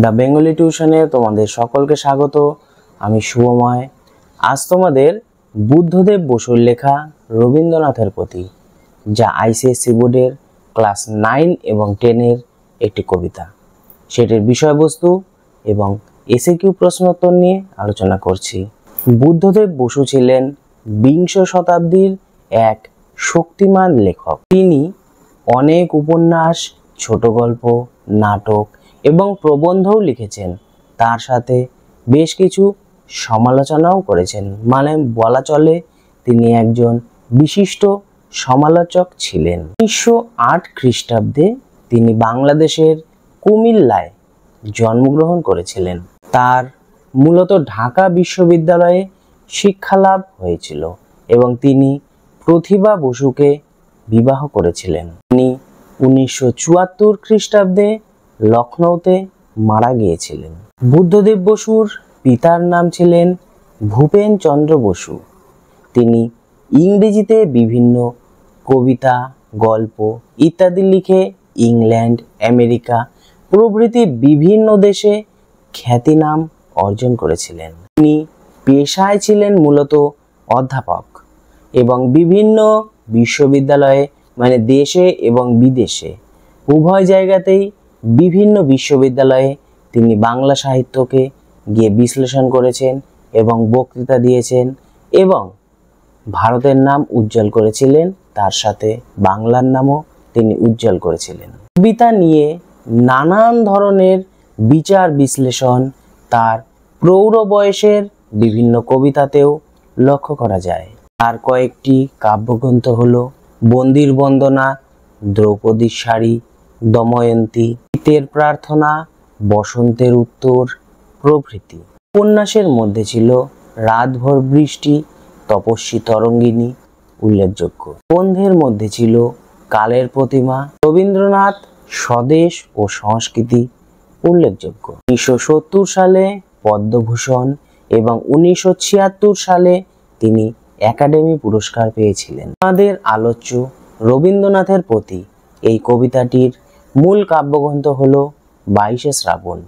The Bengali টিউশনে তোমাদের সকলকে স্বাগত। আমি শুভময়। আজ তোমাদের বুদ্ধদেব বসুর লেখা রবীন্দ্রনাথের প্রতি, যা আইসিএসসি বোর্ডের ক্লাস 9 এবং 10-এর একটি কবিতা, সেটির বিষয়বস্তু এবং এসএকিউ প্রশ্নোত্তর নিয়ে আলোচনা করছি। বুদ্ধদেব বসু ছিলেন বিংশ শতাব্দীর এক শক্তিমান লেখক। তিনি অনেক উপন্যাস, ছোট গল্প, নাটক এবং প্রবন্ধও লিখেছেন। তার সাথে বেশ কিছু সমালোচনাও করেছেন। মানে বলা চলে তিনি একজন বিশিষ্ট সমালোচক ছিলেন। 1908 খ্রিস্টাব্দে তিনি বাংলাদেশের কুমিল্লায় জন্মগ্রহণ করেছিলেন। তার মূলত ঢাকা বিশ্ববিদ্যালয়ে শিক্ষালাভ হয়েছিল এবং তিনি প্রতিভা বসুকে বিবাহ করেছিলেন। তিনি 1974 খ্রিস্টাব্দে লখনৌতে মারা গিয়েছিলেন। বুদ্ধদেব বসুর পিতার নাম ছিলেন ভূপেন চন্দ্র বসু। তিনি ইংরেজিতে বিভিন্ন কবিতা, গল্প ইত্যাদি লিখে ইংল্যান্ড, আমেরিকা প্রভৃতি বিভিন্ন দেশে খ্যাতিনাম অর্জন করেছিলেন। তিনি পেশায় ছিলেন মূলত অধ্যাপক এবং বিভিন্ন বিশ্ববিদ্যালয়ে, মানে দেশে এবং বিদেশে উভয় জায়গাতেই বিভিন্ন বিশ্ববিদ্যালয়ে তিনি বাংলা সাহিত্যকে গিয়ে বিশ্লেষণ করেছেন এবং বক্তৃতা দিয়েছেন এবং ভারতের নাম উজ্জ্বল করেছিলেন, তার সাথে বাংলার নামও তিনি উজ্জ্বল করেছিলেন। কবিতা নিয়ে নানান ধরনের বিচার বিশ্লেষণ তার প্রৌঢ় বয়সের বিভিন্ন কবিতাতেও লক্ষ্য করা যায়। তার কয়েকটি কাব্যগ্রন্থ হল বন্দির বন্দনা, দ্রৌপদীর শাড়ি, দময়ন্তী, শীতের প্রার্থনা, বসন্তের উত্তর প্রভৃতি। উপন্যাসের মধ্যে ছিল রাতভর বৃষ্টি, তপস্বী তরঙ্গিনী উল্লেখযোগ্য। প্রবন্ধের মধ্যে ছিল কালের প্রতিমা, রবীন্দ্রনাথ, স্বদেশ ও সংস্কৃতি উল্লেখযোগ্য। 1970 সালে পদ্মভূষণ এবং 1976 সালে তিনি একাডেমি পুরস্কার পেয়েছিলেন। আমাদের আলোচ্য রবীন্দ্রনাথের প্রতি এই কবিতাটির মূল কাব্যগ্রন্থ হল 22 শ্রাবণ।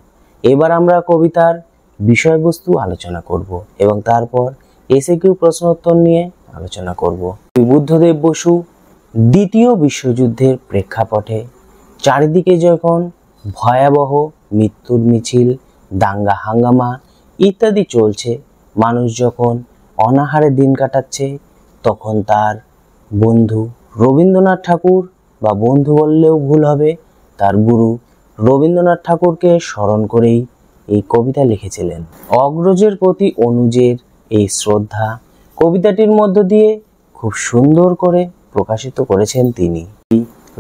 এবার আমরা কবিতার বিষয়বস্তু আলোচনা করব এবং তারপর এসএকিউ প্রশ্নোত্তর নিয়ে আলোচনা করব। বুদ্ধদেব বসু দ্বিতীয় বিশ্বযুদ্ধের প্রেক্ষাপটে চারিদিকে যখন ভয়াবহ মৃত্যুর মিছিল, দাঙ্গা হাঙ্গামা ইত্যাদি চলছে, মানুষ যখন অনাহারে দিন কাটাচ্ছে, তখন তার বন্ধু রবীন্দ্রনাথ ঠাকুর, বা বন্ধু বললেও ভুল হবে, তার গুরু রবীন্দ্রনাথ ঠাকুরকে স্মরণ করেই এই কবিতা লিখেছিলেন। অগ্রজের প্রতি অনুজের এই শ্রদ্ধা কবিতাটির মধ্য দিয়ে খুব সুন্দর করে প্রকাশিত করেছেন তিনি।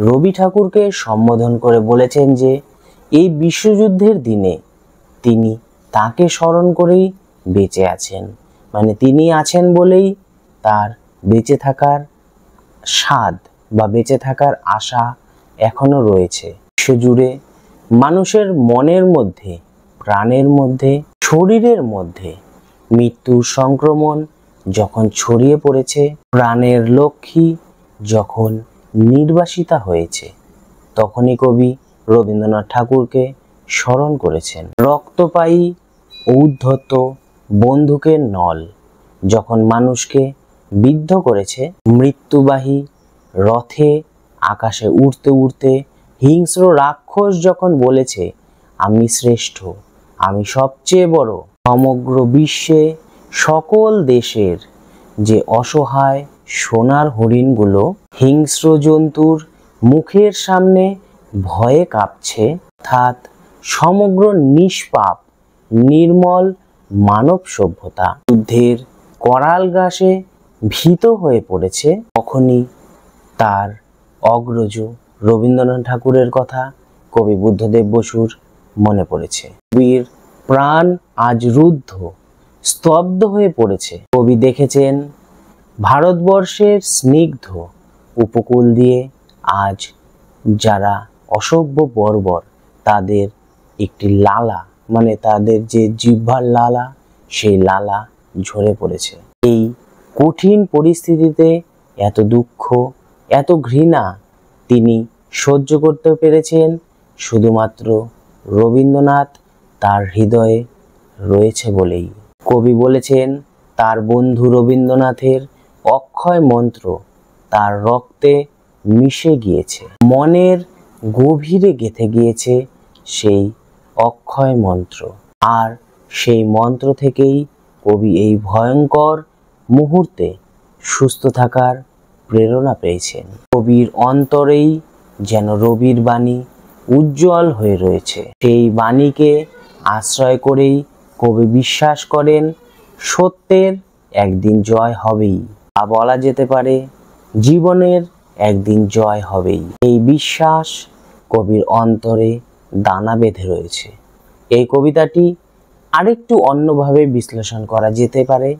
রবি ঠাকুরকে সম্বোধন করে বলেছেন যে এই বিশ্বযুদ্ধের দিনে তিনি তাকে স্মরণ করেই বেঁচে আছেন, মানে তিনি আছেন বলেই তার বেঁচে থাকার স্বাদ বা বেঁচে থাকার আশা এখনো রয়েছে। বিশ্বজুড়ে মানুষের মনের মধ্যে, প্রাণের মধ্যে, শরীরের মধ্যে মৃত্যুর সংক্রমণ যখন ছড়িয়ে পড়েছে, প্রাণের লক্ষ্মী যখন নির্বাসিতা হয়েছে, তখনই কবি রবীন্দ্রনাথ ঠাকুরকে স্মরণ করেছেন। রক্তপায়ী ঔদ্ধত্য বন্দুকের নল যখন মানুষকে বিদ্ধ করেছে, মৃত্যুবাহী রথে আকাশে উড়তে উড়তে হিংস্র রাক্ষস যখন বলেছে আমি শ্রেষ্ঠ, আমি সবচেয়ে বড়, সমগ্র বিশ্বে সকল দেশের যে অসহায় সোনার হরিণগুলো হিংস্র জন্তুর মুখের সামনে ভয়ে কাঁপছে, অর্থাৎ সমগ্র নিষ্পাপ নির্মল মানব সভ্যতা যুদ্ধের করাল গ্রাসে ভীত হয়ে পড়েছে, তখনই তার অগ্রজ রবীন্দ্রনাথ ঠাকুরের কথা কবি বুদ্ধদেব বসুর মনে পড়েছে। কবির প্রাণ আজ রুদ্ধ, স্তব্ধ হয়ে পড়েছে। কবি দেখেছেন ভারতবর্ষের স্নিগ্ধ উপকূল দিয়ে আজ যারা অসভ্য বর্বর, তাদের একটি লালা, মানে তাদের যে জিহ্বার লালা, সেই লালা ঝরে পড়েছে। এই কঠিন পরিস্থিতিতে এত দুঃখ, এত ঘৃণা তিনি সহ্য করতে পেরেছেন শুধুমাত্র রবীন্দ্রনাথ তার হৃদয়ে রয়েছে বলেই। কবি বলেছেন তার বন্ধু রবীন্দ্রনাথের অক্ষয় মন্ত্র তার রক্তে মিশে গিয়েছে, মনের গভীরে গেঁথে গিয়েছে সেই অক্ষয় মন্ত্র। আর সেই মন্ত্র থেকেই কবি এই ভয়ঙ্কর মুহূর্তে সুস্থ থাকার প্রেরণা পেয়েছেন। কবির অন্তরেই যেন রবির বাণী উজ্জ্বল হয়ে রয়েছে। সেই বাণীকে আশ্রয় করেই কবি বিশ্বাস করেন সত্যের একদিন জয় হবেই, তা বলা যেতে পারে জীবনের একদিন জয় হবেই। এই বিশ্বাস কবির অন্তরে দানা বেঁধে রয়েছে। এই কবিতাটি আরেকটু অন্যভাবে বিশ্লেষণ করা যেতে পারে,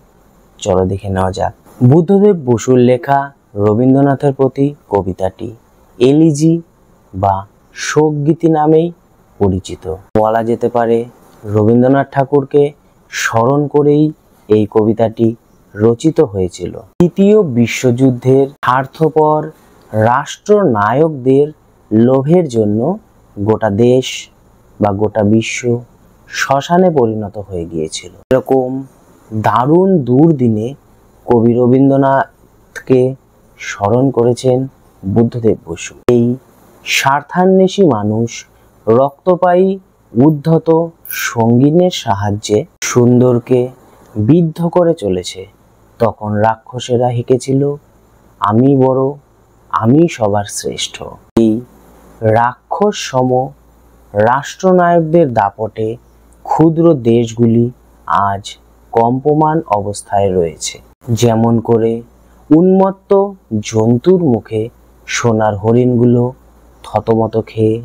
চলো দেখে নেওয়া যাক। বুদ্ধদেব বসুর লেখা রবীন্দ্রনাথের প্রতি কবিতাটি এলিজি বা শোকগীতি নামেই পরিচিত। বলা যেতে পারে রবীন্দ্রনাথ ঠাকুরকে স্মরণ করেই এই কবিতাটি রচিত হয়েছিল। তৃতীয় বিশ্বযুদ্ধের স্বার্থপর রাষ্ট্রনায়কদের লোভের জন্য গোটা দেশ বা গোটা বিশ্ব শ্মশানে পরিণত হয়ে গিয়েছিল। এরকম দারুণ দুর্দিনে কবি রবীন্দ্রনাথকে স্মরণ করেছেন বুদ্ধদেব বসু। এই স্বার্থান্বেষী মানুষ রক্তপায়ী উদ্ধত সঙ্গিনের সাহায্যে সুন্দরকে বিদ্ধ করে চলেছে। তখন রাক্ষসেরা হেঁকেছিল আমি বড়, আমি সবার শ্রেষ্ঠ। এই রাক্ষস সম রাষ্ট্রনায়কদের দাপটে ক্ষুদ্র দেশগুলি আজ কম্পমান অবস্থায় রয়েছে। যেমন করে উন্মত্ত জন্তুর মুখে সোনার হরিণগুলো থতমত খেয়ে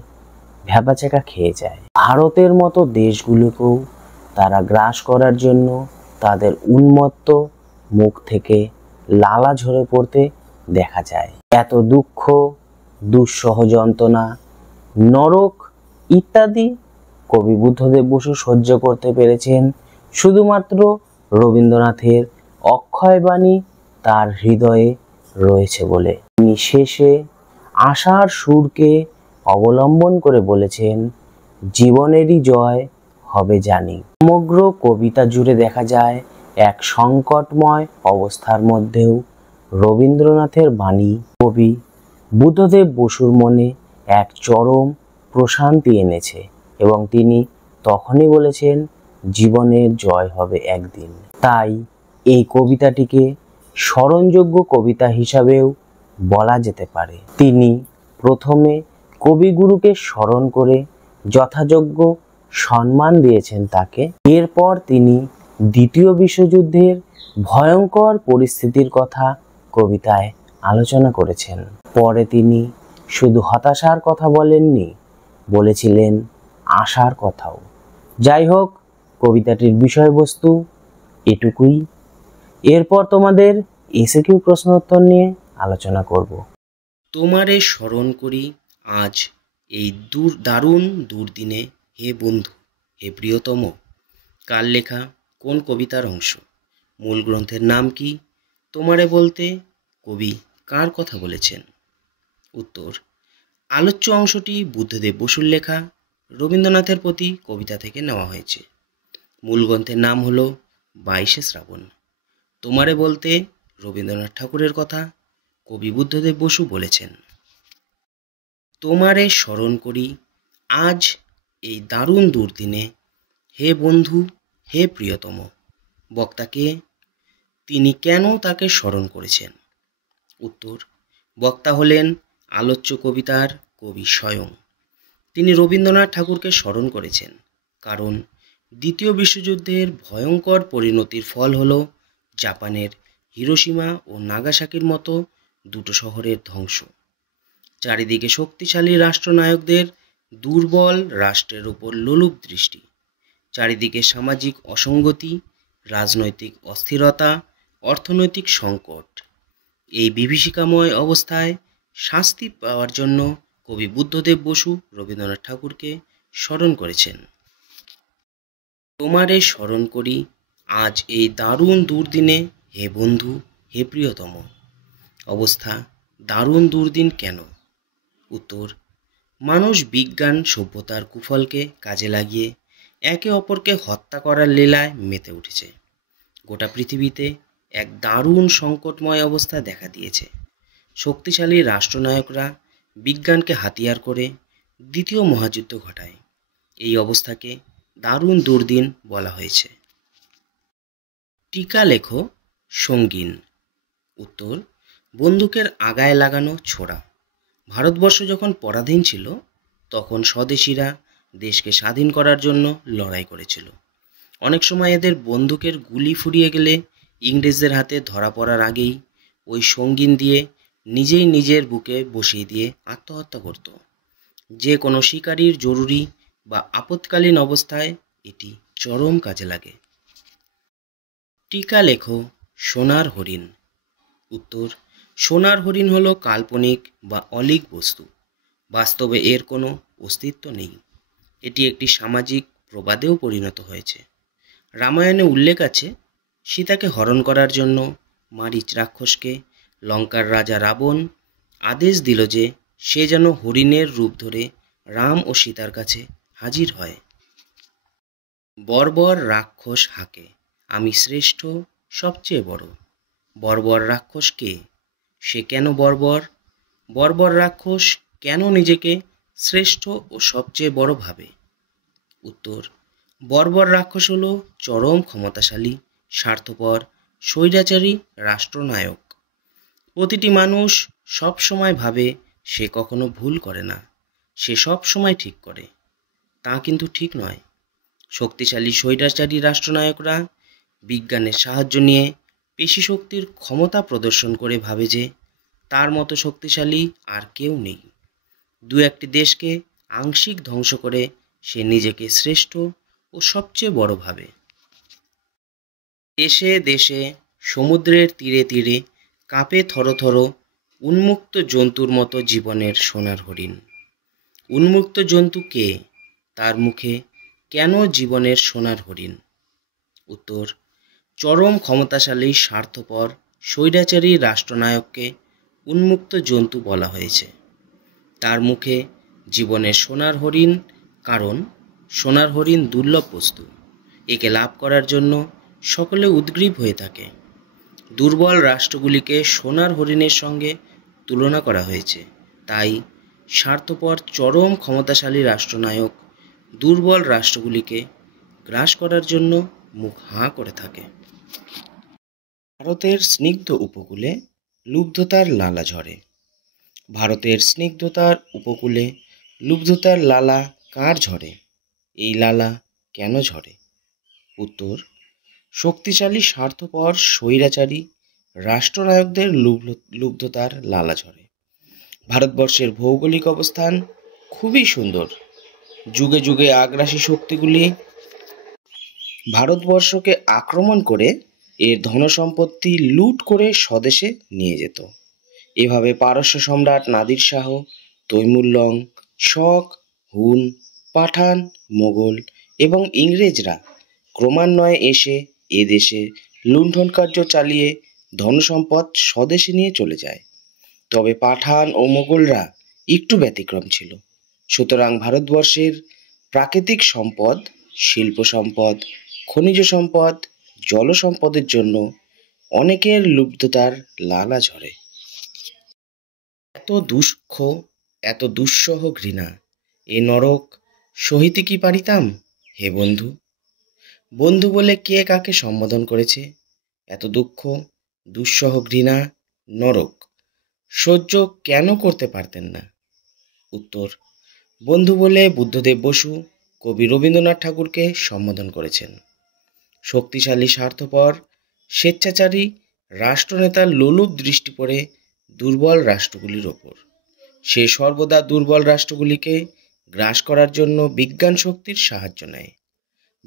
ভ্যাবাচ্যাকা খেয়ে যায়, ভারতের মতো দেশগুলোকেও তারা গ্রাস করার জন্য তাদের উন্মত্ত মুখ থেকে লালা ঝরে পড়তে দেখা যায়। এত দুঃখ, দুঃসহ যন্ত্রণা, নরক ইত্যাদি কবি বুদ্ধদেব বসু সহ্য করতে পেরেছেন শুধুমাত্র রবীন্দ্রনাথের অক্ষয় বাণী তার হৃদয়ে রয়েছে বলে। তিনি শেষে আশার সুরকে অবলম্বন করে বলেছেন জীবনেরই জয় হবে জানি। সমগ্র কবিতা জুড়ে দেখা যায় এক সংকটময় অবস্থার মধ্যেও রবীন্দ্রনাথের বাণী কবি বুদ্ধদেব বসুর মনে এক চরম প্রশান্তি এনেছে এবং তিনি তখনই বলেছেন জীবনের জয় হবে একদিন। তাই এই কবিতাটিকে স্মরণযোগ্য কবিতা হিসাবেও বলা যেতে পারে। তিনি প্রথমে কবিগুরুকে স্মরণ করে যথাযোগ্য সম্মান দিয়েছেন তাকে। এরপর তিনি দ্বিতীয় বিশ্বযুদ্ধের ভয়ঙ্কর পরিস্থিতির কথা কবিতায় আলোচনা করেছেন। পরে তিনি শুধু হতাশার কথা বলেননি, বলেছিলেন আশার কথাও। যাই হোক, কবিতাটির বিষয়বস্তু এটুকুই। এরপর তোমাদের এসএকিউ প্রশ্ন উত্তর নিয়ে আলোচনা করব। তোমারে স্মরণ করি আজ এই দারুণ দুর্দিনে, হে বন্ধু হে প্রিয়তম। কার লেখা? কোন কবিতার অংশ? মূল গ্রন্থের নাম কি? তোমারে বলতে কবি কার কথা বলেছেন? উত্তর, আলোচ্য অংশটি বুদ্ধদেব বসুর লেখা রবীন্দ্রনাথের প্রতি কবিতা থেকে নেওয়া হয়েছে। মূল গ্রন্থের নাম হলো 22শে শ্রাবণ। তোমারে বলতে রবীন্দ্রনাথ ঠাকুরের কথা কবি বুদ্ধদেব বসু বলেছেন। তোমারে স্মরণ করি আজ এই দারুণ দুর্দিনে, হে বন্ধু হে প্রিয়তম। বক্তাকে? তিনি কেন তাকে স্মরণ করেছেন? উত্তর, বক্তা হলেন আলোচ্য কবিতার কবি স্বয়ং। তিনি রবীন্দ্রনাথ ঠাকুরকে স্মরণ করেছেন কারণ দ্বিতীয় বিশ্বযুদ্ধের ভয়ঙ্কর পরিণতির ফল হল জাপানের হিরোশিমা ও নাগাসাকির মতো দুটো শহরের ধ্বংস। চারিদিকে শক্তিশালী রাষ্ট্রনায়কদের দুর্বল রাষ্ট্রের উপর লোলুপ দৃষ্টি, চারিদিকে সামাজিক অসঙ্গতি, রাজনৈতিক অস্থিরতা, অর্থনৈতিক সংকট। এই বিভীষিকাময় অবস্থায় শাস্তি পাওয়ার জন্য কবি বুদ্ধদেব বসু রবীন্দ্রনাথ ঠাকুরকে স্মরণ করেছেন। তোমারে স্মরণ করি আজ এই দারুণ দুর্দিনে, হে বন্ধু হে প্রিয়তম। অবস্থা দারুণ দুর্দিন কেন? উত্তর, মানুষ বিজ্ঞান সভ্যতার কুফলকে কাজে লাগিয়ে একে অপরকে হত্যা করার লীলায় মেতে উঠেছে। গোটা পৃথিবীতে এক দারুণ সংকটময় অবস্থা দেখা দিয়েছে। শক্তিশালী রাষ্ট্রনায়করা বিজ্ঞানকে হাতিয়ার করে দ্বিতীয় মহাযুদ্ধ ঘটায়। এই অবস্থাকে দারুণ দুর্দিন বলা হয়েছে। টিকা লেখো সঙ্গীন। উত্তর, বন্দুকের আগায় লাগানো ছোরা। ভারতবর্ষ যখন পরাধীন ছিল তখন স্বদেশীরা দেশকে স্বাধীন করার জন্য লড়াই করেছিল। অনেক সময় এদের বন্দুকের গুলি ফুরিয়ে গেলে ইংরেজদের হাতে ধরা পড়ার আগেই ওই সঙ্গীন দিয়ে নিজেই নিজের বুকে বসিয়ে দিয়ে আত্মহত্যা করত। যে কোনো শিকারীর জরুরি বা আপৎকালীন অবস্থায় এটি চরম কাজে লাগে। টিকা লেখো সোনার হরিণ। উত্তর, সোনার হরিণ হলো কাল্পনিক বা অলীক বস্তু। বাস্তবে এর কোনো অস্তিত্ব নেই। এটি একটি সামাজিক প্রবাদেও পরিণত হয়েছে। রামায়ণে উল্লেখ আছে, সীতাকে হরণ করার জন্য মারীচ রাক্ষসকে লঙ্কার রাজা রাবণ আদেশ দিল যে সে যেন হরিণের রূপ ধরে রাম ও সীতার কাছে হাজির হয়। বর্বর রাক্ষস হাঁকে, আমি শ্রেষ্ঠ, সবচেয়ে বড়। বর্বর রাক্ষস কে? সে কেন বর্বর? বর্বর রাক্ষস কেন নিজেকে শ্রেষ্ঠ ও সবচেয়ে বড় ভাবে? উত্তর, বর্বর রাক্ষস হল চরম ক্ষমতাশালী, স্বার্থপর, স্বৈরাচারী রাষ্ট্রনায়ক। প্রতিটি মানুষ সব সময় ভাবে সে কখনো ভুল করে না, সে সব সময় ঠিক করে। তা কিন্তু ঠিক নয়। শক্তিশালী স্বৈরাচারী রাষ্ট্রনায়করা বিজ্ঞানের সাহায্য নিয়ে পেশি শক্তির ক্ষমতা প্রদর্শন করে ভাবে যে তার মতো শক্তিশালী আর কেউ নেই। দু একটি দেশকে আংশিক ধ্বংস করে সে নিজেকে শ্রেষ্ঠ ও সবচেয়ে বড় ভাবে। দেশে দেশে, সমুদ্রের তীরে তীরে কাঁপে থরথর উন্মুক্ত জন্তুর মতো জীবনের সোনার হরিণ। উন্মুক্ত জন্তু কে? তার মুখে কেন জীবনের সোনার হরিণ? উত্তর, চরম ক্ষমতাশালী, স্বার্থপর, স্বৈরাচারী রাষ্ট্রনায়ককে উন্মুক্ত জন্তু বলা হয়েছে। তার মুখে জীবনের সোনার হরিণ, কারণ সোনার হরিণ দুর্লভ বস্তু। একে লাভ করার জন্য সকলে উদগ্রীব হয়ে থাকে। দুর্বল রাষ্ট্রগুলিকে সোনার হরিণের সঙ্গে তুলনা করা হয়েছে। তাই স্বার্থপর, চরম ক্ষমতাশালী রাষ্ট্রনায়ক দুর্বল রাষ্ট্রগুলিকে গ্রাস করার জন্য মুখ হাঁ করে থাকে। ভারতের স্নিগ্ধ উপকূলে লুব্ধতার লালা ঝরে। ভারতের স্নিগ্ধতার উপকূলে লুব্ধতার লালা কার ঝরে? এই লালা কেন ঝরে? উত্তর, শক্তিশালী, স্বার্থপর, স্বৈরাচারী রাষ্ট্রনায়কদের লুব্ধতার লালা ঝরে। ভারতবর্ষের ভৌগোলিক অবস্থান খুবই সুন্দর। যুগে যুগে আগ্রাসী শক্তিগুলি ভারতবর্ষকে আক্রমণ করে এর ধনসম্পত্তি লুট করে স্বদেশে নিয়ে যেত। এভাবে পারস্য সম্রাট নাদির শাহ, তৈমুরলং, শক, হুন, পাঠান, মোগল এবং ইংরেজরা ক্রমান্বয়ে এসে এদেশে লুণ্ঠন কার্য চালিয়ে ধনসম্পদ স্বদেশে নিয়ে চলে যায়। তবে পাঠান ও মোগলরা একটু ব্যতিক্রম ছিল। সুতরাং ভারতবর্ষের প্রাকৃতিক সম্পদ, শিল্প সম্পদ, খনিজ সম্পদ, জল সম্পদের জন্য অনেকের লুব্ধতার লালা ঝরে। এত দুঃখ, এত দুঃসহ ঘৃণা, এ নরক সহিতে কি পারিতাম? হে বন্ধু, বন্ধু বলে কে কাকে সম্বোধন করেছে? এত দুঃখ, দুঃসহ ঘৃণা, নরক সহ্য কেন করতে পারতেন না? উত্তর, বন্ধু বলে বুদ্ধদেব বসু কবি রবীন্দ্রনাথ ঠাকুরকে সম্বোধন করেছেন। শক্তিশালী, স্বার্থপর, স্বেচ্ছাচারী রাষ্ট্রনেতার লোলুপ দৃষ্টি পড়ে দুর্বল রাষ্ট্রগুলির ওপর। সে সর্বদা দুর্বল রাষ্ট্রগুলিকে গ্রাস করার জন্য বিজ্ঞান শক্তির সাহায্য নেয়।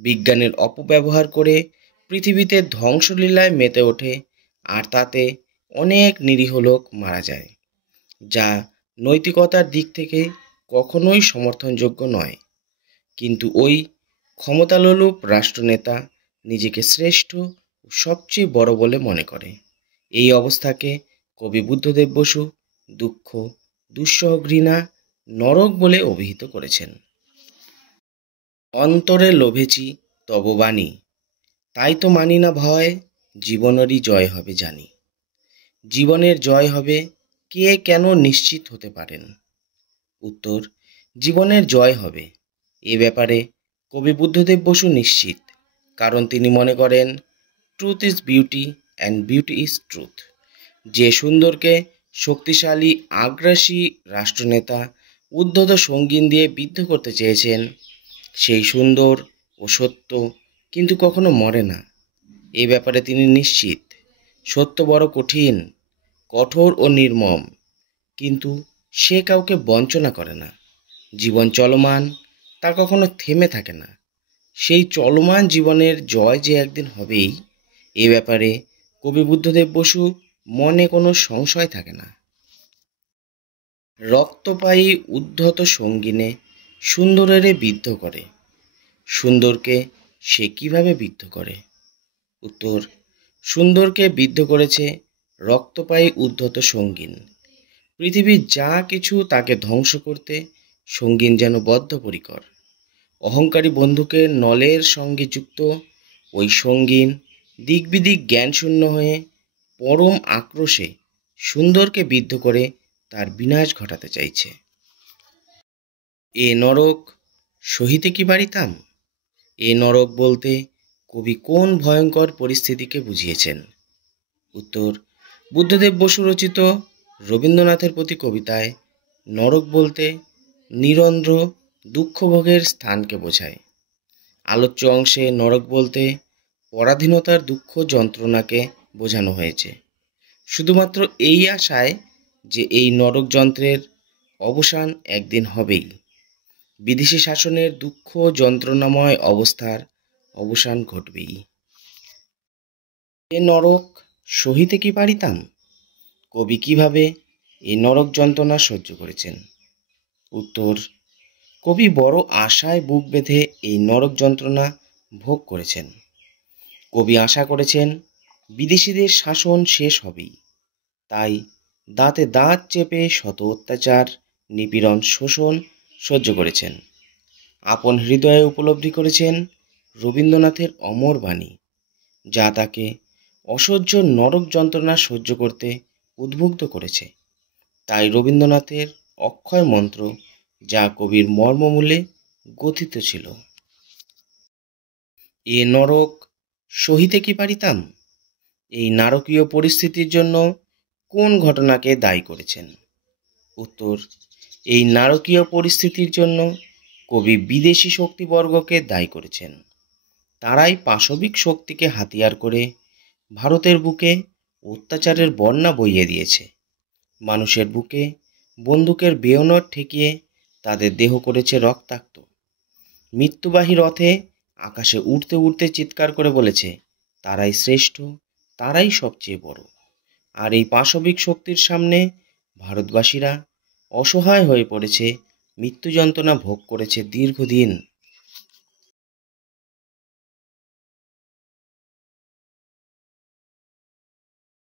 বিজ্ঞানের অপব্যবহার করে পৃথিবীতে ধ্বংসলীলায় মেতে ওঠে, আর তাতে অনেক নিরীহ লোক মারা যায়, যা নৈতিকতার দিক থেকে কখনোই সমর্থনযোগ্য নয়। কিন্তু ওই ক্ষমতালোলুপ রাষ্ট্রনেতা নিজেকে শ্রেষ্ঠ ও সবচেয়ে বড় বলে মনে করে। এই অবস্থাকে কবি বুদ্ধদেব বসু দুঃখ, দুঃসহ ঘৃণা, নরক বলে অভিহিত করেছেন। অন্তরে লোভেছি তব বাণী, তাই তো মানি না ভয়, জীবনেরই জয় হবে জানি। জীবনের জয় হবে কে কেন নিশ্চিত হতে পারেন? উত্তর, জীবনের জয় হবে এ ব্যাপারে কবি বুদ্ধদেব বসু নিশ্চিত, কারণ তিনি মনে করেন truth is beauty and beauty is truth. যে সুন্দরকে শক্তিশালী আগ্রাসী রাষ্ট্রনেতা উদ্ধত সঙ্গীন দিয়ে বিদ্ধ করতে চেয়েছেন, সেই সুন্দর ও সত্য কিন্তু কখনো মরে না। এ ব্যাপারে তিনি নিশ্চিত। সত্য বড় কঠিন, কঠোর ও নির্মম, কিন্তু সে কাউকে বঞ্চনা করে না। জীবন চলমান, তা কখনো থেমে থাকে না। সেই চলমান জীবনের জয় যে একদিন হবেই, এ ব্যাপারে কবি বুদ্ধদেব বসু মনে কোনো সংশয় থাকে না। রক্তপায়ী উদ্ধত সঙ্গিনে সুন্দরেরে বিদ্ধ করে। সুন্দরকে সে কিভাবে বিদ্ধ করে? উত্তর, সুন্দরকে বিদ্ধ করেছে রক্তপায়ী উদ্ধত সঙ্গিন। পৃথিবীর যা কিছু তাকে ধ্বংস করতে সঙ্গিন যেন বদ্ধপরিকর। অহংকারী বন্দুকের নলের সঙ্গে যুক্ত ওই সঙ্গিন দিকবিদিক জ্ঞানশূন্য হয়ে পরম আক্রোশে সুন্দরকে বিদ্ধ করে তার বিনাশ ঘটাতে চাইছে। এ নরক সহিতে কি পারিতাম? এ নরক বলতে কবি কোন ভয়ঙ্কর পরিস্থিতিকে বুঝিয়েছেন? উত্তর, বুদ্ধদেব বসু রচিত রবীন্দ্রনাথের প্রতি কবিতায় নরক বলতে নিরন্ধ্র দুঃখভোগের স্থানকে বোঝায়। আলোচ্য অংশে নরক বলতে পরাধীনতার দুঃখ যন্ত্রণাকে বোঝানো হয়েছে, শুধুমাত্র এই আশায় যে এই নরক যন্ত্রের অবসান একদিন হবেই। বিদেশি শাসনের দুঃখ যন্ত্রণাময় অবস্থার অবসান ঘটবেই। এ নরক সহিতে কি পারিতাম? কবি কিভাবে এই নরক যন্ত্রণা সহ্য করেছেন? উত্তর, কবি বড় আশায় বুক বেঁধে এই নরক যন্ত্রণা ভোগ করেছেন। কবি আশা করেছেন বিদেশিদের শাসন শেষ হবেই, তাই দাঁতে দাঁত চেপে শত অত্যাচার, নিপীড়ন, শোষণ সহ্য করেছেন। আপন হৃদয়ে উপলব্ধি করেছেন রবীন্দ্রনাথের অমর বাণী, যা তাকে অসহ্য নরক যন্ত্রণা সহ্য করতে উদ্বুদ্ধ করেছে। তাই রবীন্দ্রনাথের অক্ষয় মন্ত্র, যা কবির মর্মমূলে গথিত ছিল। এ নরক সহিতে কি পারিতাম? এই নারকীয় পরিস্থিতির জন্য কোন ঘটনাকে দায়ী করেছেন? উত্তর, এই নারকীয় পরিস্থিতির জন্য কবি বিদেশি শক্তিবর্গকে দায়ী করেছেন। তারাই পাশবিক শক্তিকে হাতিয়ার করে ভারতের বুকে অত্যাচারের বন্যা বইয়ে দিয়েছে। মানুষের বুকে বন্দুকের বেয়নট ঠেকিয়ে তাদের দেহ করেছে রক্তাক্ত। মৃত্যুবাহী রথে আকাশে উড়তে উড়তে চিৎকার করে বলেছে, তারাই শ্রেষ্ঠ, তারাই সবচেয়ে বড়। আর এই পাশবিক শক্তির সামনে ভারতবাসীরা অসহায় হয়ে পড়েছে, মৃত্যু যন্ত্রণা ভোগ করেছে দীর্ঘদিন।